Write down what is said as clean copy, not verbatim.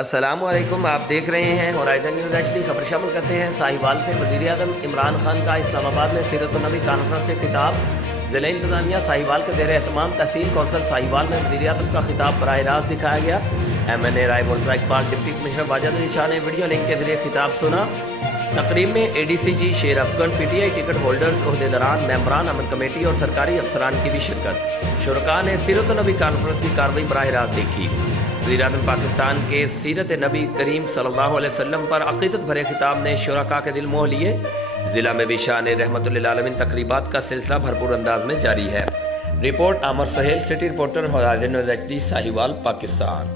السلام علیکم، آپ دیکھ رہے ہیں ہورائزن نیوز HD خبر شامل کرتے ہیں۔ ساہیوال سے وزیر اعظم عمران خان کا اسلام آباد میں سیرت النبی کانفرنس سے خطاب۔ ضلع انتظامیہ ساہیوال کے زیر اہتمام تحصیل کونسل ساہیوال میں وزیر اعظم کا خطاب براہ راست دکھایا گیا۔ MNA رائے مرزا اقبال ڈپٹی کمشنر واجد علی شاہ نے ویڈیو لنک کے ذریعے خطاب سنا۔ تقریب میں ADCG شیر افغان PTI ٹکٹ ہولڈرز، عہدیداران، ممبران امن کمیٹی اور سرکاری افسران کی بھی شرکت۔ شرکاء نے سیرت النبی کانفرنس کی کارروائی براہ راست دیکھی۔ وزیر اعظم پاکستان کے سیرت نبی کریم صلی اللہ علیہ وسلم پر عقیدت بھرے خطاب نے شرکاء کے دل موہ لیے۔ ضلع میں بھی شان رحمت للعالمین تقریبات کا سلسلہ بھرپور انداز میں جاری ہے۔ Report Aamir Sohail, city reporter, Horizon News HD، Sahiwal, Pakistan.